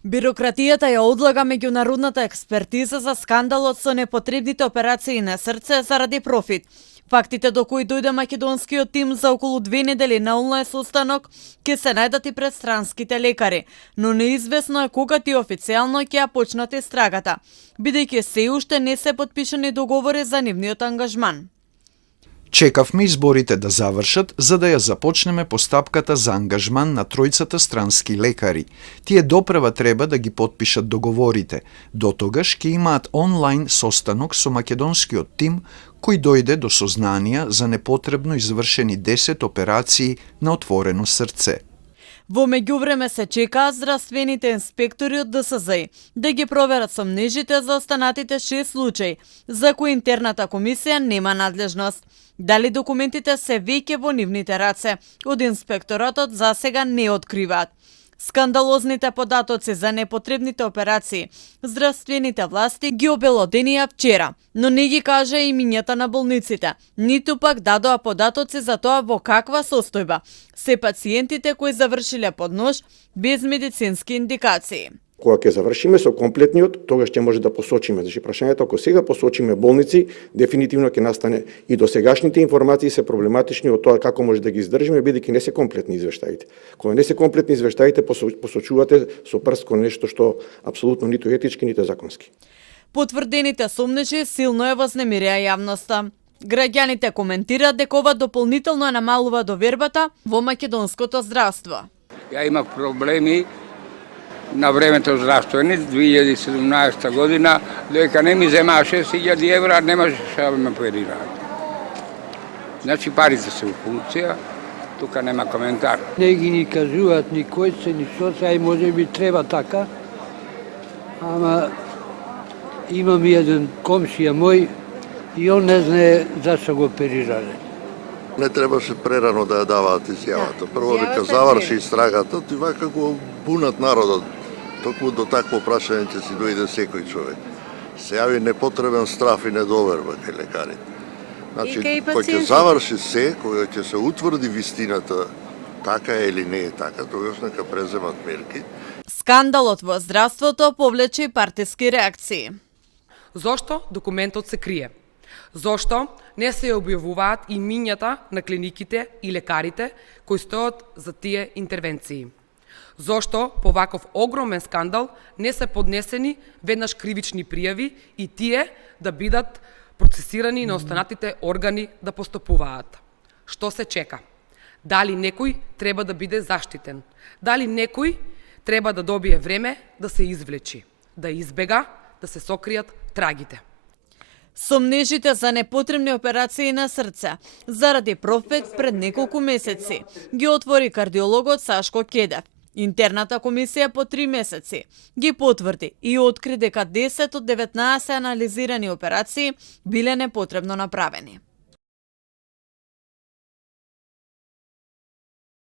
Бирократијата ја одлага меѓународната експертиза за скандалот со непотребните операции на срце заради профит. Фактите до кои дојде македонскиот тим за околу 2 недели на онлайн состанок ќе се најдат и пред странските лекари, но неизвестно е кога ти официјално ќе ја почнат истрагата, бидејќи се уште не се потпишани договори за нивниот ангажман. Чекавме изборите да завршат за да ја започнеме постапката за ангажман на тројцата странски лекари. Тие допрева треба да ги потпишат договорите. До тогаш ќе имаат онлайн состанок со македонскиот тим кој дојде до сознанија за непотребно извршени 10 операции на отворено срце. Во меѓувреме се чекаат здравствените инспектори од ДСЗ да ги проверат сомнежите за останатите 6 случаи, за кои интерната комисија нема надлежност. Дали документите се веќе во нивните раце, од инспекторатот засега не откриваат. Скандалозните податоци за непотребните операции здравствените власти ги обелоденија вчера, но не ги кажа имињата на болниците, ниту пак дадоа податоци за тоа во каква состојба се пациентите кои завршиле под нож без медицински индикации. Кога ќе завршиме со комплетниот, тогаш ќе може да посочиме. Значи прашањето ако сега посочиме болници, дефинитивно ќе настане и досегашните информации се проблематични од тоа како може да ги издржиме бидејќи не се комплетни извештаите. Кога не се комплетни извештаите посочувате со прст кон нешто што апсолутно ниту етички, ниту законски. Потврдените сомнежи силно ја вознемирија јавноста. Граѓаните коментираат дека ова дополнително ја намалува довербата во македонското здравство. Ја имав проблеми на времето здравствени, 2017 година, дека не ми земаа 6.000 евра, не можеше да ме оперираат. Значи парите се у функција, тука нема коментар. Не ги ни кажуваат ни кој се, ни што се, ај може би треба така, ама имам еден комшија мој и он не знае зашто го оперирале. Не требаше прерано да ја даваат изјавата. Прво дека заврши истрагата, ти вака го бунат народот. Токму до такво прашање ќе си дојде секој човек. Се јави непотребен страф и недоверба кај лекарите. Значи, кој ќе заврши се, кога ќе се утврди вистината, така е или не е така, тогаш нека преземат мерки. Скандалот во здравството повлече партиски реакции. Зошто документот се крие? Зошто не се објавуваат имињата на клиниките и лекарите кои стојат за тие интервенции? Зошто по ваков огромен скандал не се поднесени веднаш кривични пријави и тие да бидат процесирани на останатите органи да постапуваат? Што се чека? Дали некој треба да биде заштитен? Дали некој треба да добие време да се извлечи, да избега, да се сокријат трагите? Сомнежите за непотребни операции на срце заради профит пред неколку месеци ги отвори кардиологот Сашко Кедев. Интерната комисија по 3 месеци ги потврди и откри дека 10 од 19 анализирани операции биле непотребно направени.